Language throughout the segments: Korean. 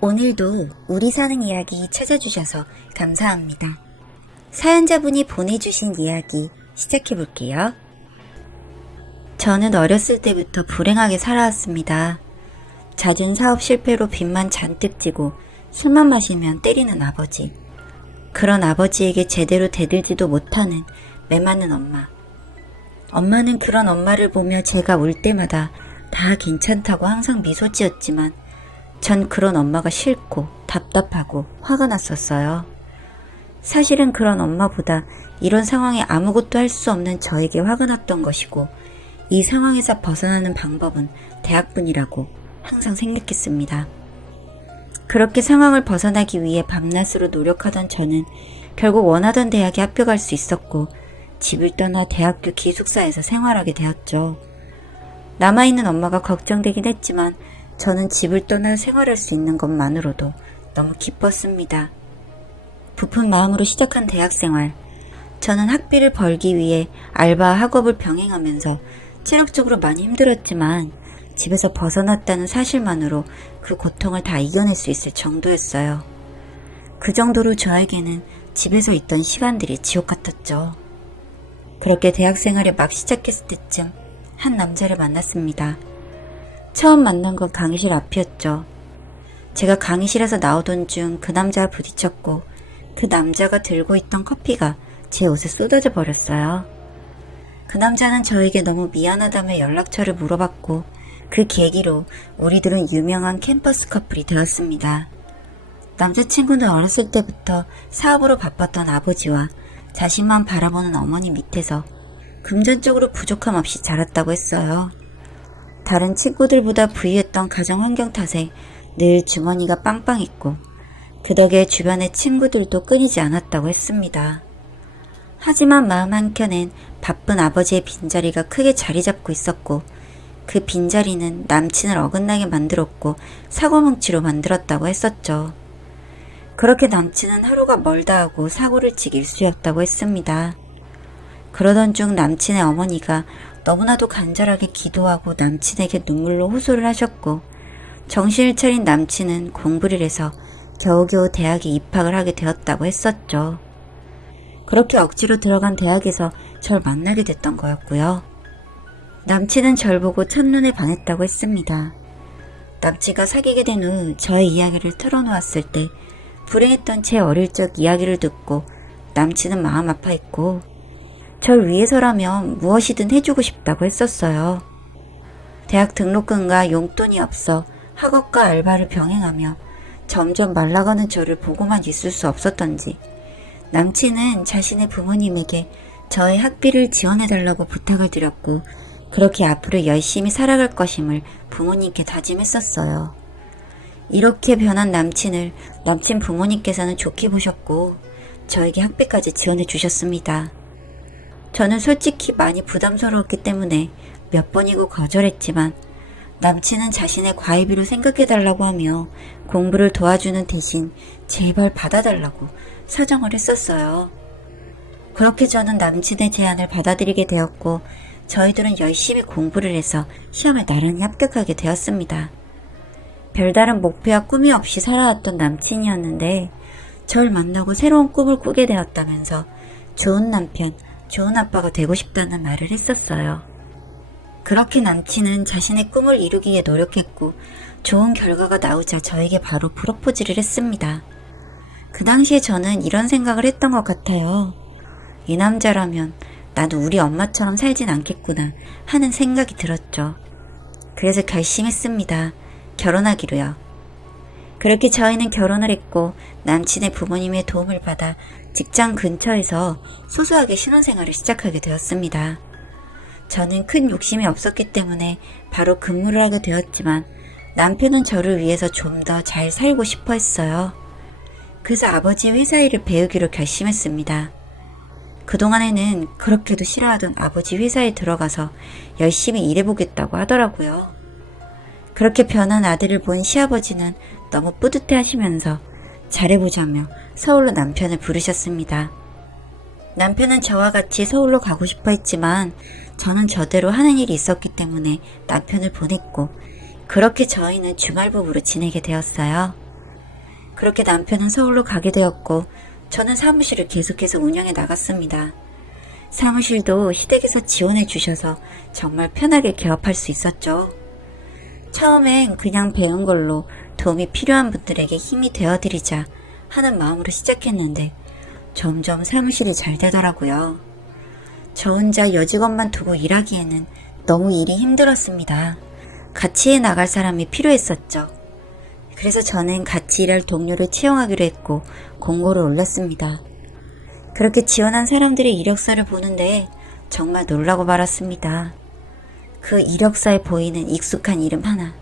오늘도 우리 사는 이야기 찾아주셔서 감사합니다. 사연자분이 보내주신 이야기 시작해볼게요. 저는 어렸을 때부터 불행하게 살아왔습니다. 잦은 사업 실패로 빚만 잔뜩 지고 술만 마시면 때리는 아버지. 그런 아버지에게 제대로 대들지도 못하는 메마른 엄마. 엄마는 그런 엄마를 보며 제가 울 때마다 다 괜찮다고 항상 미소 지었지만 전 그런 엄마가 싫고 답답하고 화가 났었어요. 사실은 그런 엄마보다 이런 상황에 아무것도 할 수 없는 저에게 화가 났던 것이고 이 상황에서 벗어나는 방법은 대학뿐이라고 항상 생각했습니다. 그렇게 상황을 벗어나기 위해 밤낮으로 노력하던 저는 결국 원하던 대학에 합격할 수 있었고 집을 떠나 대학교 기숙사에서 생활하게 되었죠. 남아있는 엄마가 걱정되긴 했지만 저는 집을 떠나 생활할 수 있는 것만으로도 너무 기뻤습니다. 부푼 마음으로 시작한 대학생활. 저는 학비를 벌기 위해 알바와 학업을 병행하면서 체력적으로 많이 힘들었지만 집에서 벗어났다는 사실만으로 그 고통을 다 이겨낼 수 있을 정도였어요. 그 정도로 저에게는 집에서 있던 시간들이 지옥 같았죠. 그렇게 대학생활을 막 시작했을 때쯤 한 남자를 만났습니다. 처음 만난 건 강의실 앞이었죠. 제가 강의실에서 나오던 중 그 남자와 부딪혔고 그 남자가 들고 있던 커피가 제 옷에 쏟아져 버렸어요. 그 남자는 저에게 너무 미안하다며 연락처를 물어봤고 그 계기로 우리들은 유명한 캠퍼스 커플이 되었습니다. 남자친구는 어렸을 때부터 사업으로 바빴던 아버지와 자신만 바라보는 어머니 밑에서 금전적으로 부족함 없이 자랐다고 했어요. 다른 친구들보다 부유했던 가정 환경 탓에 늘 주머니가 빵빵했고 그 덕에 주변의 친구들도 끊이지 않았다고 했습니다. 하지만 마음 한켠엔 바쁜 아버지의 빈자리가 크게 자리 잡고 있었고 그 빈자리는 남친을 어긋나게 만들었고 사고뭉치로 만들었다고 했었죠. 그렇게 남친은 하루가 멀다 하고 사고를 치기 일쑤였다고 했습니다. 그러던 중 남친의 어머니가 너무나도 간절하게 기도하고 남친에게 눈물로 호소를 하셨고 정신을 차린 남친은 공부를 해서 겨우겨우 대학에 입학을 하게 되었다고 했었죠. 그렇게 억지로 들어간 대학에서 절 만나게 됐던 거였고요. 남친은 절 보고 첫눈에 반했다고 했습니다. 남친과 사귀게 된 후 저의 이야기를 털어놓았을 때 불행했던 제 어릴 적 이야기를 듣고 남친은 마음 아파했고 절 위해서라면 무엇이든 해주고 싶다고 했었어요. 대학 등록금과 용돈이 없어 학업과 알바를 병행하며 점점 말라가는 저를 보고만 있을 수 없었던지 남친은 자신의 부모님에게 저의 학비를 지원해달라고 부탁을 드렸고 그렇게 앞으로 열심히 살아갈 것임을 부모님께 다짐했었어요. 이렇게 변한 남친을 남친 부모님께서는 좋게 보셨고 저에게 학비까지 지원해 주셨습니다. 저는 솔직히 많이 부담스러웠기 때문에 몇 번이고 거절했지만 남친은 자신의 과외비로 생각해달라고 하며 공부를 도와주는 대신 제발 받아달라고 사정을 했었어요. 그렇게 저는 남친의 제안을 받아들이게 되었고 저희들은 열심히 공부를 해서 시험에 나란히 합격하게 되었습니다. 별다른 목표와 꿈이 없이 살아왔던 남친이었는데 절 만나고 새로운 꿈을 꾸게 되었다면서 좋은 남편, 좋은 아빠가 되고 싶다는 말을 했었어요. 그렇게 남친은 자신의 꿈을 이루기 위해 노력했고 좋은 결과가 나오자 저에게 바로 프로포즈를 했습니다. 그 당시에 저는 이런 생각을 했던 것 같아요. 이 남자라면 나도 우리 엄마처럼 살진 않겠구나 하는 생각이 들었죠. 그래서 결심했습니다. 결혼하기로요. 그렇게 저희는 결혼을 했고 남친의 부모님의 도움을 받아 직장 근처에서 소소하게 신혼생활을 시작하게 되었습니다. 저는 큰 욕심이 없었기 때문에 바로 근무를 하게 되었지만 남편은 저를 위해서 좀 더 잘 살고 싶어 했어요. 그래서 아버지 회사 일을 배우기로 결심했습니다. 그동안에는 그렇게도 싫어하던 아버지 회사에 들어가서 열심히 일해보겠다고 하더라고요. 그렇게 변한 아들을 본 시아버지는 너무 뿌듯해 하시면서 잘해보자며 서울로 남편을 부르셨습니다. 남편은 저와 같이 서울로 가고 싶어 했지만 저는 저대로 하는 일이 있었기 때문에 남편을 보냈고 그렇게 저희는 주말부부로 지내게 되었어요. 그렇게 남편은 서울로 가게 되었고 저는 사무실을 계속해서 운영해 나갔습니다. 사무실도 시댁에서 지원해 주셔서 정말 편하게 개업할 수 있었죠. 처음엔 그냥 배운 걸로 도움이 필요한 분들에게 힘이 되어드리자 하는 마음으로 시작했는데 점점 사무실이 잘 되더라고요. 저 혼자 여직원만 두고 일하기에는 너무 일이 힘들었습니다. 같이 해 나갈 사람이 필요했었죠. 그래서 저는 같이 일할 동료를 채용하기로 했고 공고를 올렸습니다. 그렇게 지원한 사람들의 이력서를 보는데 정말 놀라고 말았습니다. 그 이력서에 보이는 익숙한 이름 하나.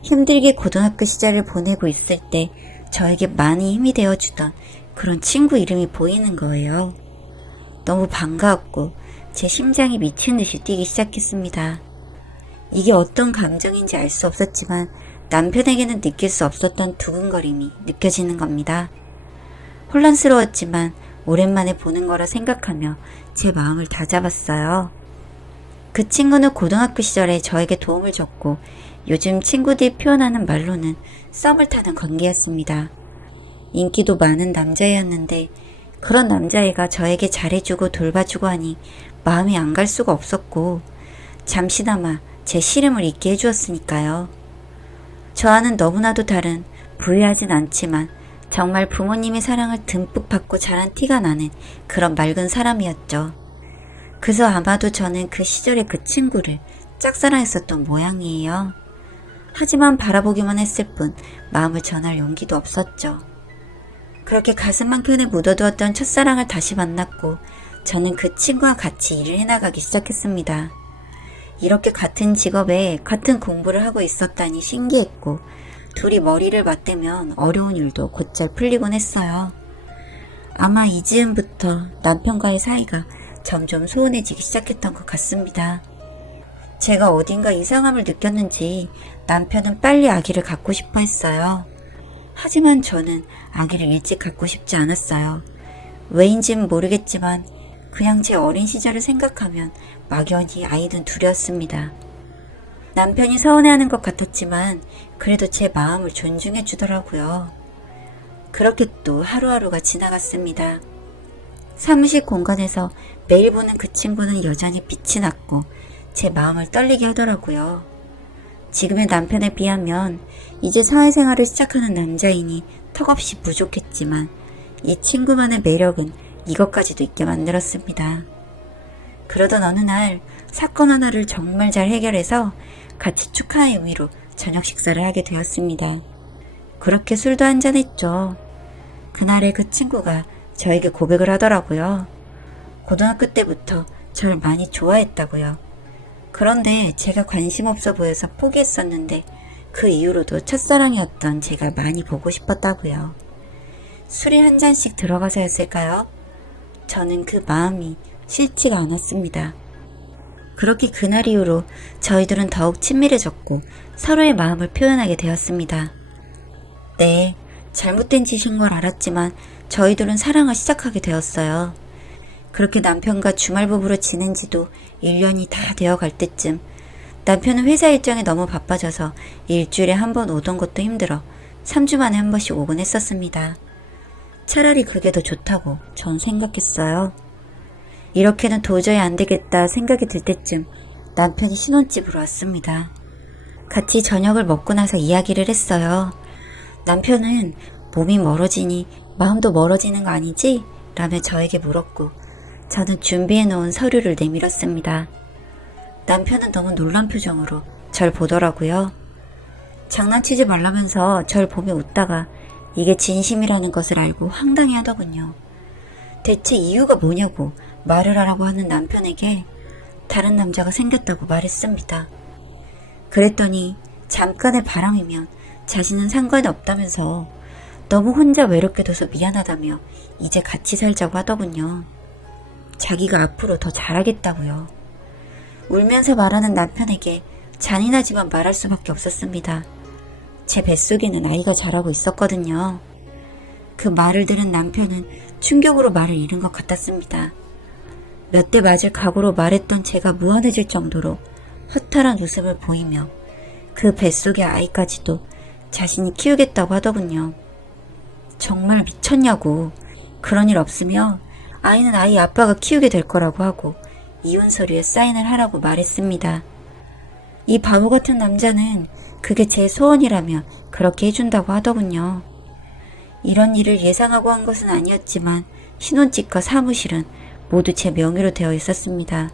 힘들게 고등학교 시절을 보내고 있을 때 저에게 많이 힘이 되어주던 그런 친구 이름이 보이는 거예요. 너무 반가웠고 제 심장이 미친 듯이 뛰기 시작했습니다. 이게 어떤 감정인지 알 수 없었지만 남편에게는 느낄 수 없었던 두근거림이 느껴지는 겁니다. 혼란스러웠지만 오랜만에 보는 거라 생각하며 제 마음을 다잡았어요. 그 친구는 고등학교 시절에 저에게 도움을 줬고 요즘 친구들이 표현하는 말로는 썸을 타는 관계였습니다. 인기도 많은 남자애였는데 그런 남자애가 저에게 잘해주고 돌봐주고 하니 마음이 안 갈 수가 없었고 잠시나마 제 시름을 잊게 해주었으니까요. 저와는 너무나도 다른 부유하진 않지만 정말 부모님의 사랑을 듬뿍 받고 자란 티가 나는 그런 맑은 사람이었죠. 그래서 아마도 저는 그 시절의 그 친구를 짝사랑했었던 모양이에요. 하지만 바라보기만 했을 뿐 마음을 전할 용기도 없었죠. 그렇게 가슴 한켠에 묻어두었던 첫사랑을 다시 만났고 저는 그 친구와 같이 일을 해나가기 시작했습니다. 이렇게 같은 직업에 같은 공부를 하고 있었다니 신기했고 둘이 머리를 맞대면 어려운 일도 곧잘 풀리곤 했어요. 아마 이즈음부터 남편과의 사이가 점점 소원해지기 시작했던 것 같습니다. 제가 어딘가 이상함을 느꼈는지 남편은 빨리 아기를 갖고 싶어 했어요. 하지만 저는 아기를 일찍 갖고 싶지 않았어요. 왜인지는 모르겠지만 그냥 제 어린 시절을 생각하면 막연히 아이는 둘이었습니다. 남편이 서운해하는 것 같았지만 그래도 제 마음을 존중해 주더라고요. 그렇게 또 하루하루가 지나갔습니다. 사무실 공간에서 매일 보는 그 친구는 여전히 빛이 났고 제 마음을 떨리게 하더라고요. 지금의 남편에 비하면 이제 사회생활을 시작하는 남자이니 턱없이 부족했지만 이 친구만의 매력은 이것까지도 있게 만들었습니다. 그러던 어느 날 사건 하나를 정말 잘 해결해서 같이 축하의 의미로 저녁 식사를 하게 되었습니다. 그렇게 술도 한잔했죠. 그날에 그 친구가 저에게 고백을 하더라고요. 고등학교 때부터 저를 많이 좋아했다고요. 그런데 제가 관심 없어 보여서 포기했었는데 그 이후로도 첫사랑이었던 제가 많이 보고 싶었다고요. 술이 한 잔씩 들어가서였을까요? 저는 그 마음이 싫지가 않았습니다. 그렇게 그날 이후로 저희들은 더욱 친밀해졌고 서로의 마음을 표현하게 되었습니다. 네, 잘못된 짓인 걸 알았지만 저희들은 사랑을 시작하게 되었어요. 그렇게 남편과 주말 부부로 지낸 지도 1년이 다 되어갈 때쯤 남편은 회사 일정이 너무 바빠져서 일주일에 한 번 오던 것도 힘들어 3주 만에 한 번씩 오곤 했었습니다. 차라리 그게 더 좋다고 전 생각했어요. 이렇게는 도저히 안 되겠다 생각이 들 때쯤 남편이 신혼집으로 왔습니다. 같이 저녁을 먹고 나서 이야기를 했어요. 남편은 몸이 멀어지니 마음도 멀어지는 거 아니지? 라며 저에게 물었고 저는 준비해 놓은 서류를 내밀었습니다. 남편은 너무 놀란 표정으로 절 보더라고요. 장난치지 말라면서 절 보며 웃다가 이게 진심이라는 것을 알고 황당해 하더군요. 대체 이유가 뭐냐고 말을 하라고 하는 남편에게 다른 남자가 생겼다고 말했습니다. 그랬더니 잠깐의 바람이면 자신은 상관이 없다면서 너무 혼자 외롭게 둬서 미안하다며 이제 같이 살자고 하더군요. 자기가 앞으로 더 잘하겠다고요. 울면서 말하는 남편에게 잔인하지만 말할 수밖에 없었습니다. 제 뱃속에는 아이가 자라고 있었거든요. 그 말을 들은 남편은 충격으로 말을 잃은 것 같았습니다. 몇 대 맞을 각오로 말했던 제가 무안해질 정도로 허탈한 웃음을 보이며 그 뱃속의 아이까지도 자신이 키우겠다고 하더군요. 정말 미쳤냐고. 그런 일 없으며 아이는 아이 아빠가 키우게 될 거라고 하고 이혼 서류에 사인을 하라고 말했습니다. 이 바보 같은 남자는 그게 제 소원이라며 그렇게 해준다고 하더군요. 이런 일을 예상하고 한 것은 아니었지만 신혼집과 사무실은 모두 제 명의로 되어 있었습니다.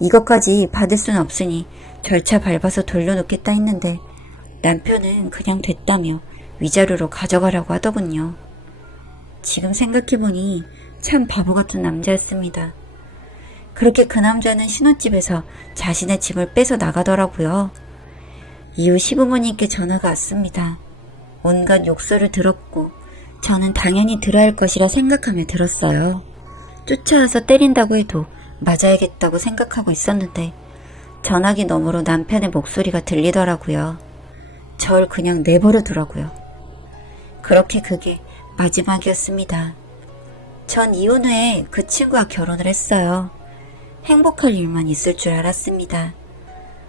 이것까지 받을 수는 없으니 절차 밟아서 돌려놓겠다 했는데 남편은 그냥 됐다며 위자료로 가져가라고 하더군요. 지금 생각해보니 참 바보 같은 남자였습니다. 그렇게 그 남자는 신혼집에서 자신의 짐을 빼서 나가더라고요. 이후 시부모님께 전화가 왔습니다. 온갖 욕설을 들었고 저는 당연히 들어야 할 것이라 생각하며 들었어요. 쫓아와서 때린다고 해도 맞아야겠다고 생각하고 있었는데 전화기 너머로 남편의 목소리가 들리더라고요. 절 그냥 내버려두라고요. 그렇게 그게 마지막이었습니다. 전 이혼 후에 그 친구와 결혼을 했어요. 행복할 일만 있을 줄 알았습니다.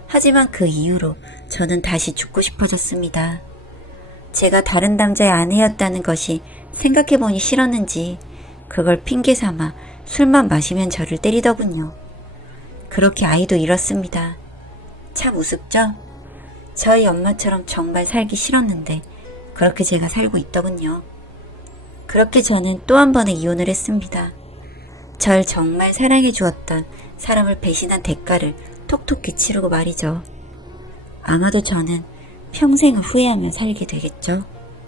하지만 그 이후로 저는 다시 죽고 싶어졌습니다. 제가 다른 남자의 아내였다는 것이 생각해보니 싫었는지 그걸 핑계 삼아 술만 마시면 저를 때리더군요. 그렇게 아이도 잃었습니다. 참 우습죠? 저희 엄마처럼 정말 살기 싫었는데 그렇게 제가 살고 있더군요. 그렇게 저는 또 한 번의 이혼을 했습니다. 절 정말 사랑해 주었던 사람을 배신한 대가를 톡톡히 치르고 말이죠. 아마도 저는 평생을 후회하며 살게 되겠죠.